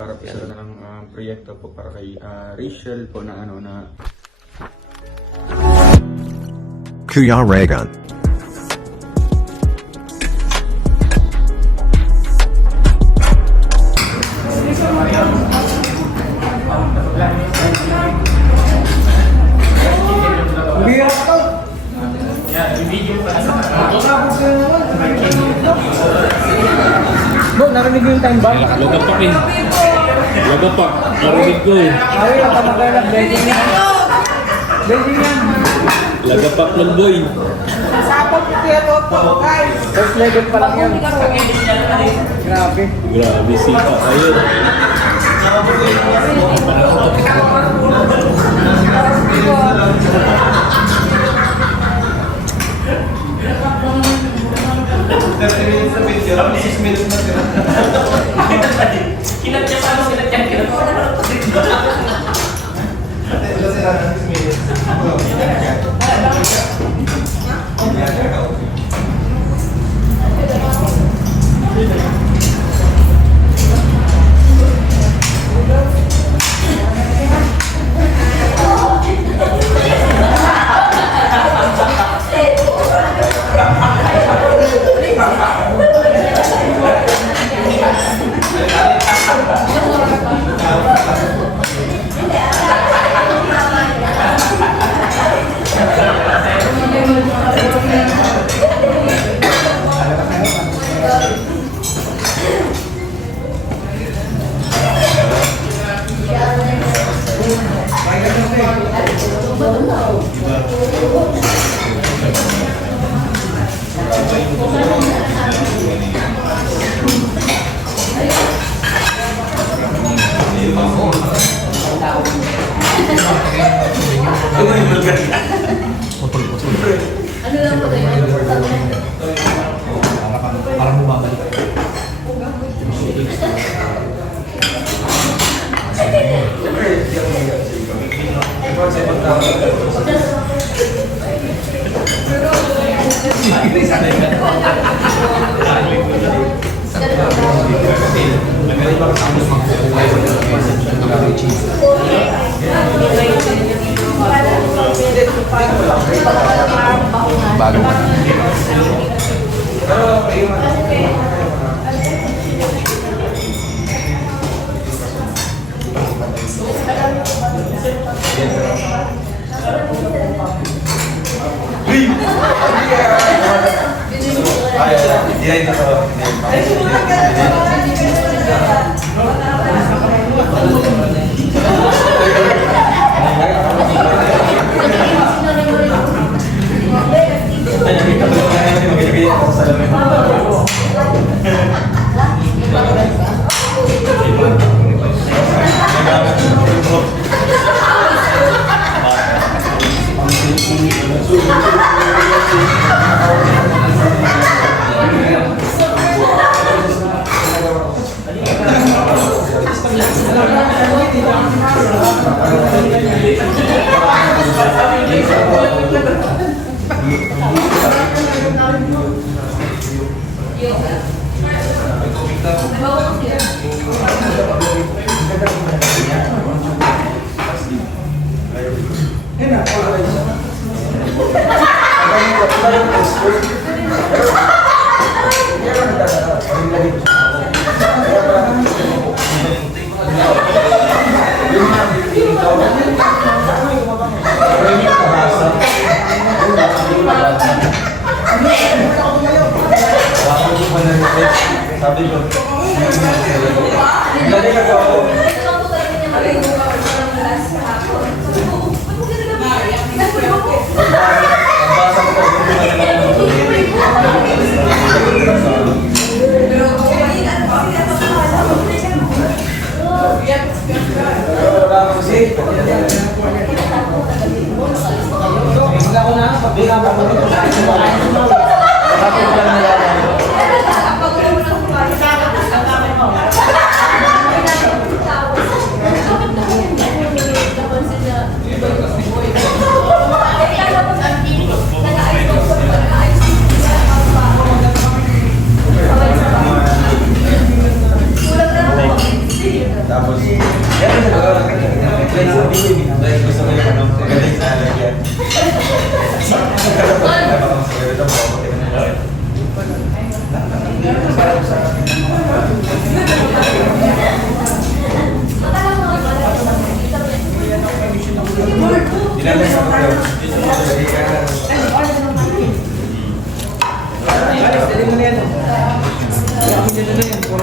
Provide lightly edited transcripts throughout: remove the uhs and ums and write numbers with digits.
Para po sila ng proyekto po para kay Rachel po na Kuya Regan. Narinig yung time bomb? Lagapak eh. Lagapak. Narinig ko eh. Ay, nakamagay na blending yan. Blending yan. Lagapak ng boy. Nasapag ko kaya po, guys. First level pa lang yan. Grabe. Grabe sika. Ayun. Parang bumabalik. Bago ka.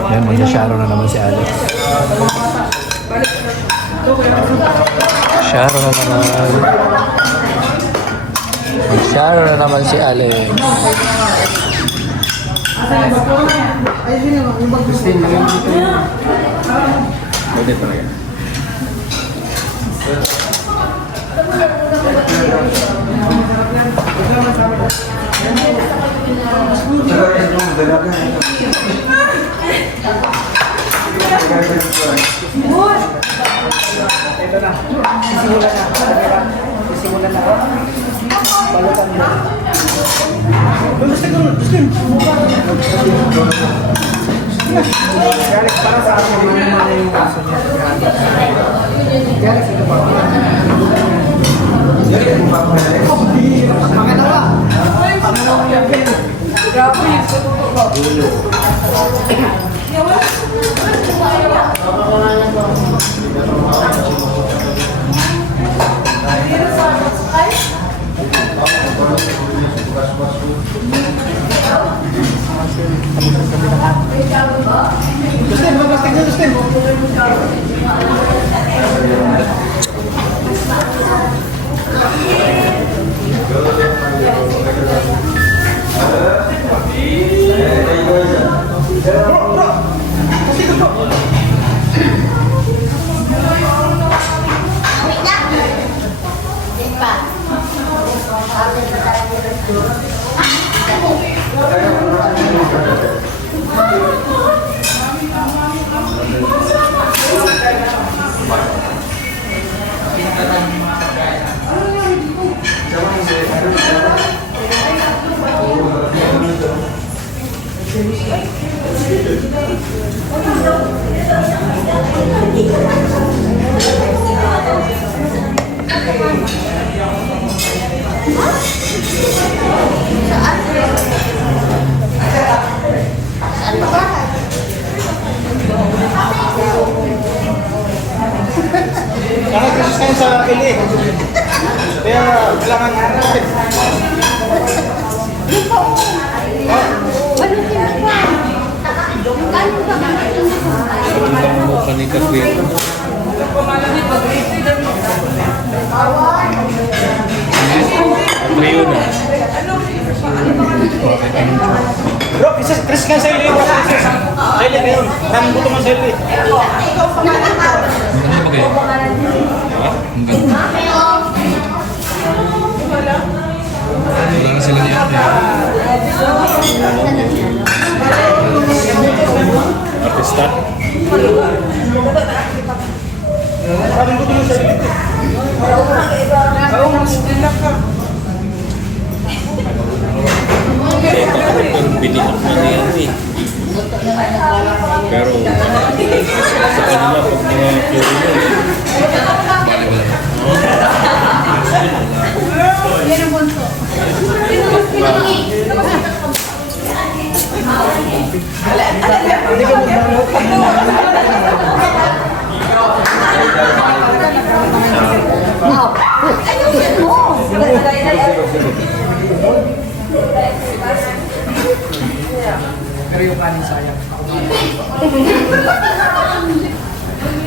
Yan, mag-sharo na naman si Alex. Sharo na naman. Mag-sharo na naman si Alex. Pwede talaga. Ito na. Sisimulan na. Sisimulan na. Balutan mo. Gusto. Alex, para sa akin, hindi mo na yung kaso niya. Alex, ito pa. Pangalawa. Pangalawa yung pin. Grabe. Justin. Karena krisis sa ili. Kaya kailangan natin. Ang mukha ni Katrin. Trio na. Bro, krisis kan sa ili. Sa ili ngayon. Nang buto man sa ili. Ano ba kayo? Ha? Wala na sila niya. Artista? Nang buto man sa ili. Pero biniyak na niya eh. Pero sa kanila pag mga puro mo eh. Pero yung kanin sayang.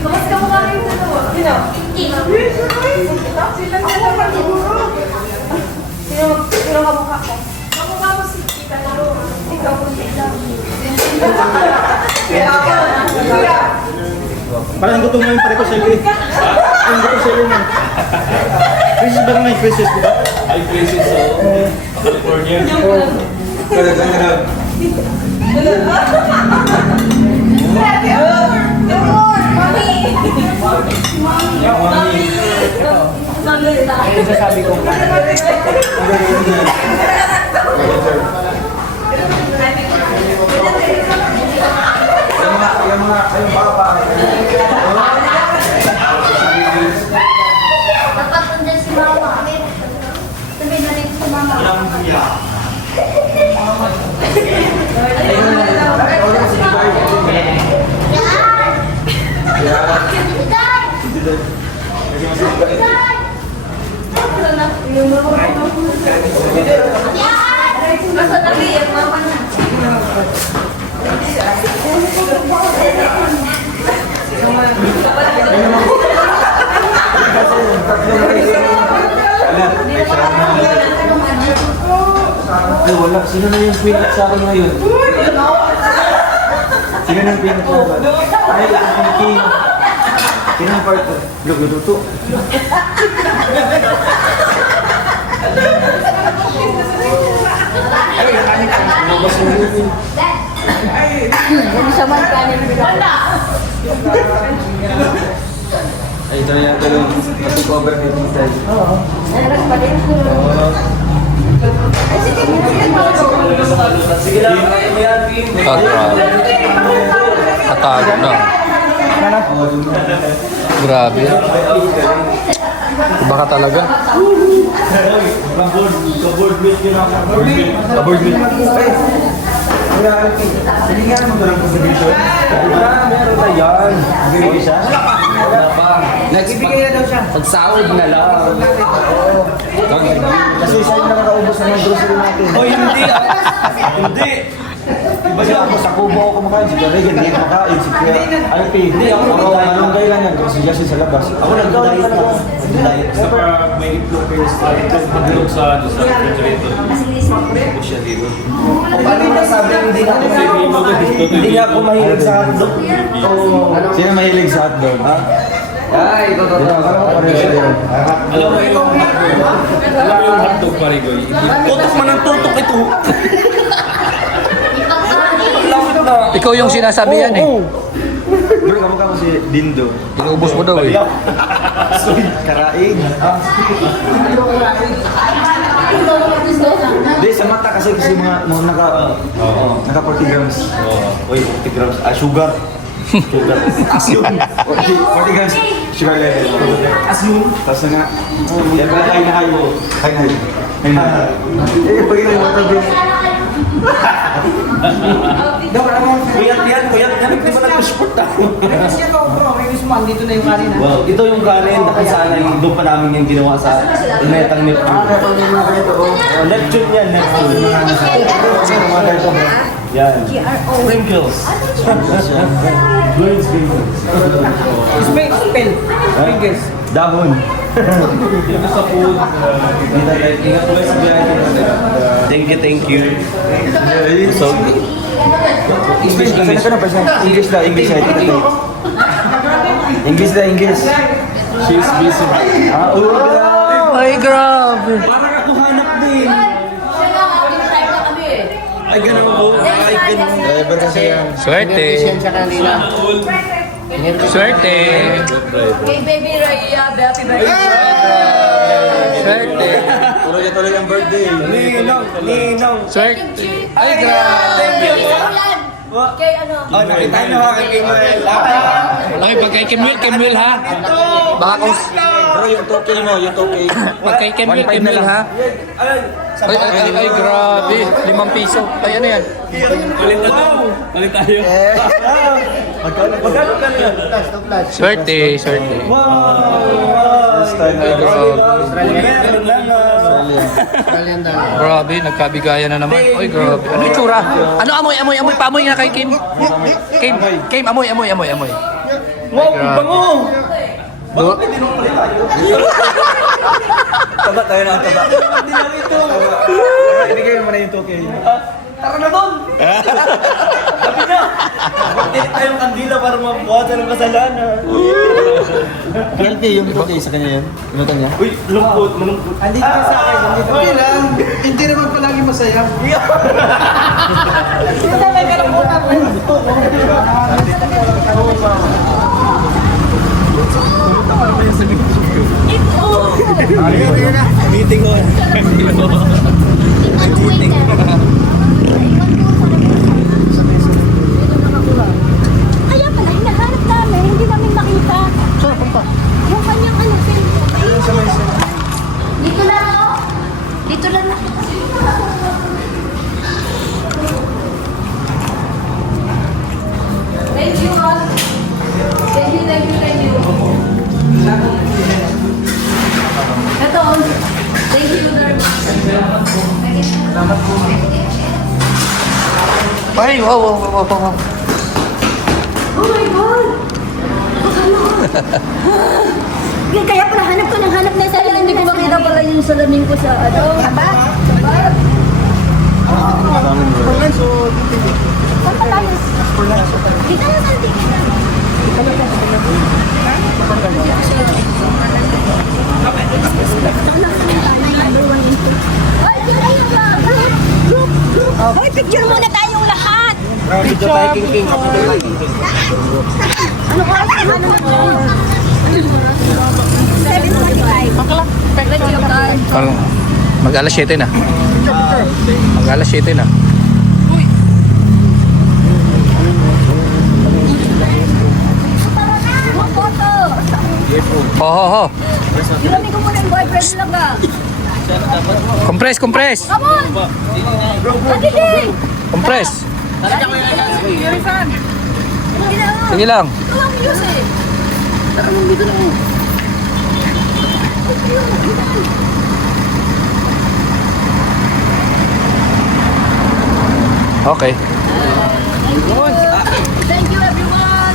Kamas ka mukha rin sa dalawa. Sino? Sino ka mukha ko? Kamukha mo si Tita Lalo. Ikaw po Tita. Parang gutom mo yung pare ko sa ili. Ang gutom sa ili mo. Krisis ba naman yung krisis, di ba? High crisis sa California. Ayun sasabi ko. Dapat nandyan si Mama. Sabihin na rin si Mama. Ay, wala. Sino na yung pinat sa akin ngayon? Sino na yung pinat sa akin? Ay, ang king. Sino ang part ko? Luto. Hindi siya man kanin. Wala! Ay, ito na yung tulong. Kasi cover na yung style. Nalag pa din. Ay, sige, Sige lang. Tatago na. Grabe. Iba ka talaga. Kaboard meat. Silingan mo lang sa dito. Meron na yan. Bibigay siya? Wala pa. Nagbibigay na daw siya. Pagsahod na lang. Kasi sa'yo na nakaubos na yung grocery natin. Oh, hindi ah. Hindi. Iba siya ako sa kubo ako kumakain. Si Regan, hindi kumakain. Si Kuya Alpi. Hindi ako. Anong kailan yan? Kasi Justin sa labas. Ako nag-diet talaga. Saka may itlog sa refrigerator. Tapos siya dito. Paano yung nasabi hindi na hindi na ako mahilig sa hotdog? Sino mahilig sa hotdog? Ha? Ay, ito. Alam mo yung hotdog parigoy. Tutok man ang tutok ito. Ikaw yung sinasabi yan eh. Bro, kamukha mo si Dindo. Inubos mo daw eh. Karain. Hindi, sa mata kasi mga naka 40 grams. Uy, 40 grams. Sugar. Asyun. 40 grams. Sugar level. Asyun. Tapos na nga. Yan ba? Kain na kayo. Kain na. Eh, pag ina yung water bro. Kuyat yan. Di ba nag-sport ka? Wow, ito yung kanin. Nakasana yung doon pa namin yung ginawa sa Metal Neptune. Neptune yan, Neptune. Yan. Sprinkles. Sprinkles. Dahon. Dito sa food. Ingat mo sa biyahe. Thank you. So, English na. English. She's busy. Ay, grabe. Parang ako hanap din. Siya lang, ating try na kami eh. Ay, ganun po. Ay, ganun. Driver kasi yan. Swerte. Swerte. Kay Baby Raya, happy birthday. Swerte. Tuloy ang birthday. Ninong. Swerte. Ay, grabe. Kay ano? Oh, nakita nyo ha, kay Manuel. Ay, pag kay Kimil ha? Baka kung... Bro, yung token mo, Pag kay Kimil ha? Ay, grabe. 5 piso. Ay, ano yan? Ulit tayo. Magkano ka na? Swerte. Ay, grabe. Grabe, nagkabigayan na naman. Ay, grabe. Ano yung tsura? Ano amoy? Pamoy nga kay Kim. Kim, amoy. Wow, bango! Taba tayo na ang taba. Hindi lang ito. Ibigay mo na yung token. Tara na doon! Sabi na! Magtilit tayong kandila para mabuhasan ng kasalanan. PLP, yung token sa kanya yan? Inutan niya? Uy, malungkot. Andito ka sa akin. Okay lang. Hindi naman palagi masaya. Sanay ka lang muna. Meeting ko. Kaya pala, hinahanap namin, hindi namin makita. Saan punta? Yung kanyang ano, dito lang oh. Dito lang na. Thank you all. Thank you. Ito, thank you very much. Ay, wow. Oh my God! Kaya pala hanap ko ng hanap na salamin. Hindi ko makita pala yung salamin ko sa ano. Aba? Saan pa tayo? Dito na sa ticket. Hoy, picture muna tayong lahat. Video tayo, King. Ano oras na ano na to? 7:45. Mag-alas 7 na. Mag-alas 7 na. Mga photo. Ho. Ginami ko muna yung boyfriend lang ka. Compress. Come on! Adili! Compress. Ginawa. Sige lang. Ito lang music. Dito na mo. Okay. Thank you everyone.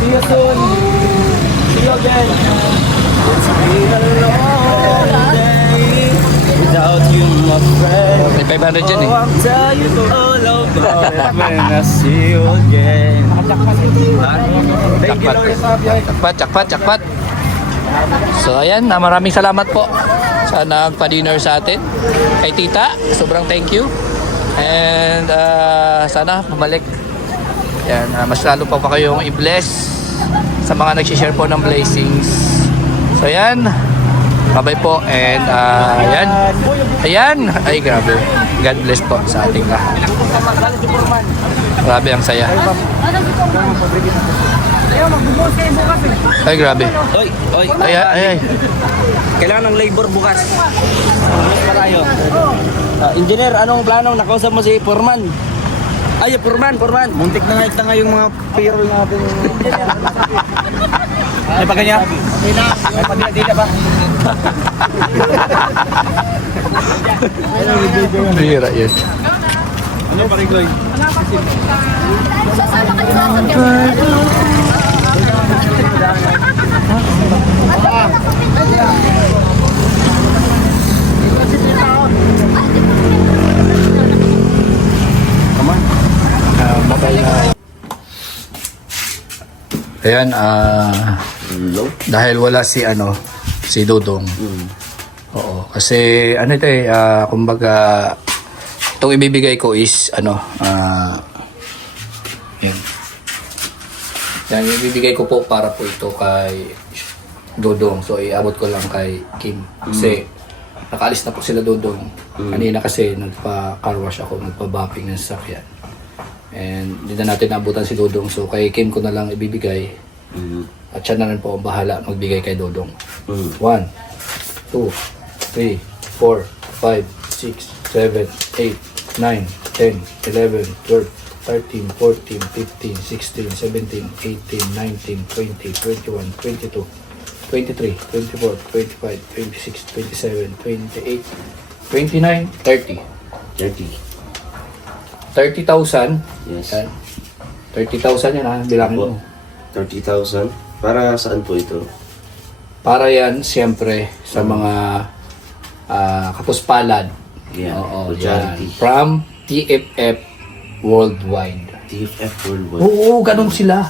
See you soon. See you again. It's been a long day without you, my friend. May 500 dyan eh. Oh, I'll tell you all about it when I see you again. Thank you, Lord. Jakpat. So ayan, maraming salamat po sa nagpa-dinner sa atin. Kay tita, sobrang thank you. And sana bumalik. Yan, mas lalo pa kayong i-bless sa mga nag-share po ng blessings. So ayan, bye po. And ayan, ay grabe. God bless po sa ating lahat. Grabe ang saya. Ay grabe. Oy. Ay. Kailangan ng labor bukas. Bukas pa tayo. Engineer, anong planong? Nakausap mo si Foreman. Ay, Foreman. Muntik na nga yung mga payroll natin. Ay, pa ganyan? Ay, pa ganyan ba? Bihira yun. Ano pa rin, Chloe? Sasama ka sa akin. Ayan, dahil wala si Dodong. Oo, kasi ito kumbaga itong ibibigay ko is yan. Yan, ibibigay ko po para po ito kay Dodong. So iabot ko lang kay Kim kasi nakaalis na po sila Dodong. Kanina kasi nagpa-car wash ako, nagpa-bumping ng sasakyan. And hindi na natin naabutan si Dodong. So kay Kim ko na lang ibibigay. At siya na rin po ang bahala magbigay kay Dodong. 1, 2, 3, 4, 5, 6, 7, 8, 9, 10, 11, 12, 13, 14, 15, 16, 17, 18, 19, 20, 21, 22, 23, 24, 25, 26, 27, 28, 29, 30. 30,000. Yes. Yan. 30,000 yan ha, bilangin mo. 30,000. Para saan po ito? Para yan, siyempre, sa mga kapuspalad. Yan. Oo, Charity. yan. From TFF Worldwide. TFF Worldwide. Oo, ganun sila.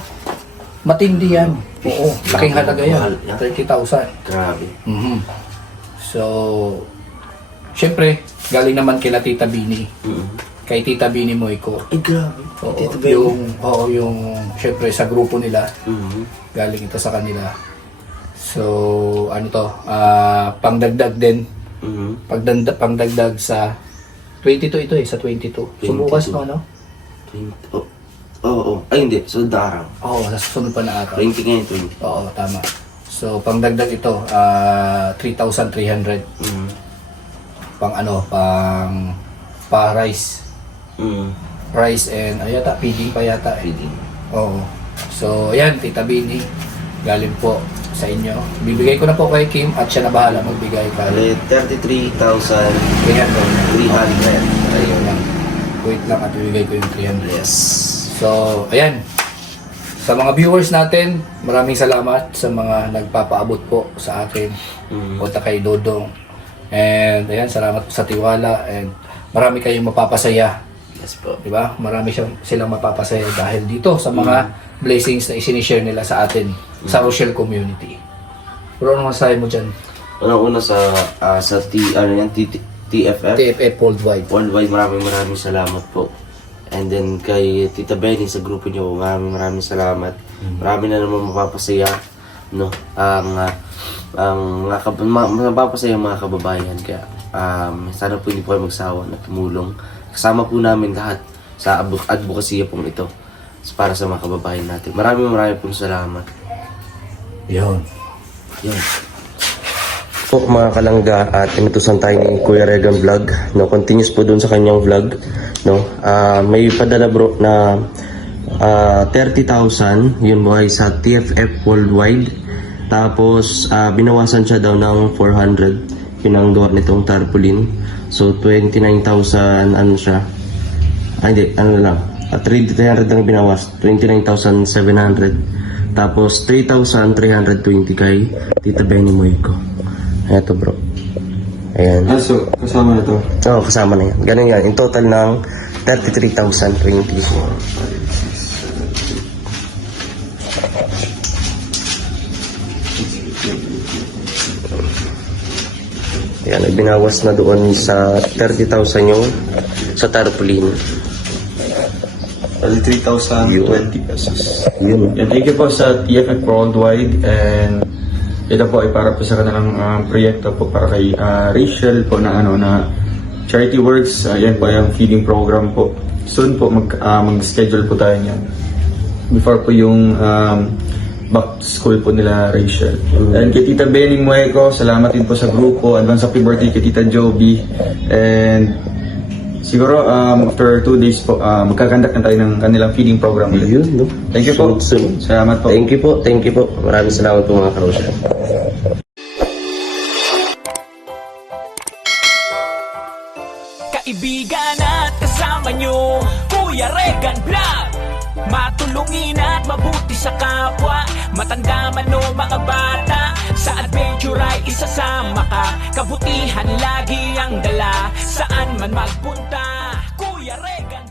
Matindi yan. Oo, laking halaga yan. Mahal yan. 30,000. Grabe. So, siyempre, galing naman kila Tita Bini. Kay Tita Bini Moiko. Ay, grabe. Oo, Tito Benny. yung siyempre sa grupo nila, Mhm. galing ito sa kanila. So, pangdagdag din. Mhm. Pangdagdag sa 22 ito sa 22. So, 22. bukas no, 20. Oo. Ay, hindi. So, darang. Oo, sa susunod pa na ata. 20 ngayon, 20. Oo, tama. So, pangdagdag ito, 3,300. Mhm. Pa rice. Mhm. Rice and, ayata, feeding pa yata eh. Feeding. Oo. So, ayan, Tita Bini, galing po sa inyo. Bibigay ko na po kay Kim at siya na bahala magbigay ka. Bale, 33,300. Ganyan doon. Ayun lang. wait lang at ibigay ko yung 300. Yes. So, ayan. Sa mga viewers natin, maraming salamat sa mga nagpapaabot po sa akin. Punta kay Dodong. And ayan, salamat sa tiwala. And marami kayong mapapasaya. Yes po. Diba? Marami silang mapapasaya dahil dito sa mga blessings na isinishare nila sa atin sa Rochelle community. Pero ano masahe mo dyan? Unang-una sa TFF. TFF Worldwide. Worldwide, maraming salamat po. And then kay Tita Benny sa grupo niyo, maraming salamat. Marami na naman mapapasaya, no? Mapapasaya ang mga kababayan. Kaya sana po hindi po kayo magsawa na tumulong. Kasama po namin lahat sa advocacy pong ito para sa mga kababayan natin. Maraming pong salamat. Yun. Yun. Po mga kalangga, at inutusan tayo ni Kuya Regan Vlog, no, continuous po dun sa kanyang vlog, no. May padala bro na 30,000, yun po ay sa TFF Worldwide. Tapos binawasan siya daw ng 400, yun ang gawa nitong tarpaulin. So 29,000 ano siya, hindi, ano lang, 300 lang binawas, 29,700. Tapos 3,320 kay Tita Benny Moico. Eto bro. Ayan. So, kasama na to. Oo, kasama na yan. Ganun yan. In total ng 33,020. Ayan, binawas na doon sa 30,000 yung sa tarpaulin. 3,020 pesos. Yun. Yan, thank you po sa TFF Worldwide, and ito po ay para po sa kanilang proyekto po para kay Rachel po na charity works. Yan po yung feeding program po. Soon po mag-schedule po tayo niyan. Before po yung back to school po nila Rachel. And kay Tita Benny Mueco, salamat din po sa grupo. Advance happy birthday kay Tita Joby. And siguro after 2 days po magkakandak na tayo ng kanilang feeding program ulit. Yun, no? Thank you po. Sunod. Salamat po. Thank you po. Thank you po. Maraming salamat po mga karosa. Kaibigan at kasama nyo, Kuya Regan Vlog. Matulungin at mabuti sa kapwa, matanda man o mga bata. Sa adventure ay isasama ka, kabutihan lagi ang dala. Saan man magpunta, Kuya Regan